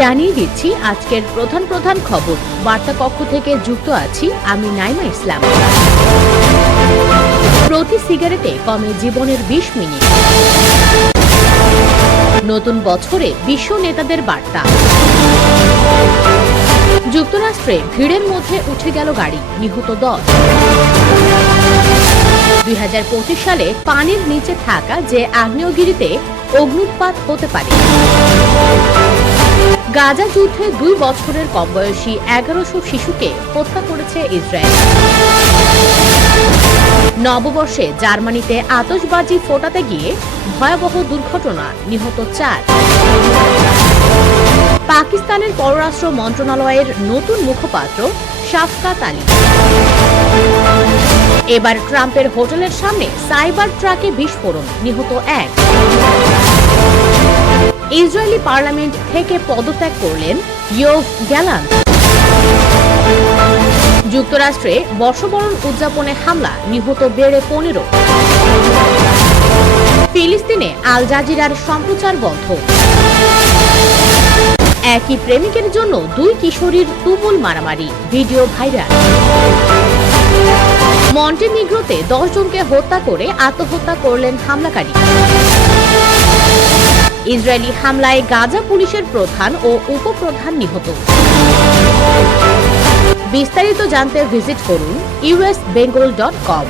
জানিয়ে দিচ্ছি আজকের প্রধান প্রধান খবর। বার্তা কক্ষ থেকে যুক্ত আছি আমি নাইমা ইসলাম। প্রতি সিগারেটে কমে জীবনের 20 মিনিট। নতুন বছরে বিশ্ব নেতাদের বার্তা। যুক্তরাষ্ট্রে ভিড়ের মধ্যে উঠে গেল গাড়ি, নিহত 10। 2025 সালে পানির নিচে থাকা যে আগ্নেয়গিরিতে অগ্নুৎপাত হতে পারে। গাজা যুদ্ধে 2 বছরের কম বয়সী 1100 শিশুকে হত্যা করেছে ইসরায়েল। নববর্ষে জার্মানিতে আতশবাজি ফোটাতে গিয়ে ভয়াবহ দুর্ঘটনা, নিহত 4। পাকিস্তানের পররাষ্ট্র মন্ত্রণালয়ের নতুন মুখপাত্র শাফকাত আলী। এবার ট্রাম্পের হোটেলের সামনে সাইবার ট্রাকে বিস্ফোরণ, নিহত 1। ইসরায়েলি পার্লামেন্ট থেকে পদত্যাগ করলেন ইয়োভ গ্যালান্ট। যুক্তরাষ্ট্রে বর্ষবরণ উদযাপনে হামলা, নিহত বেড়ে 15। ফিলিস্তিনে আল জাজিরার সম্প্রচার বন্ধ। একই প্রেমিকের জন্য 2 কিশোরীর তুমুল মারামারি, ভিডিও ভাইরাল। মন্টেনিগ্রোতে 10 জনকে হত্যা করে আত্মহত্যা করলেন হামলাকারী। ইসরায়েলি হামলায় গাজা পুলিশের প্রধান ও উপপ্রধান নিহত। বিস্তারিত জানতে ভিজিট করুন usbengal.com।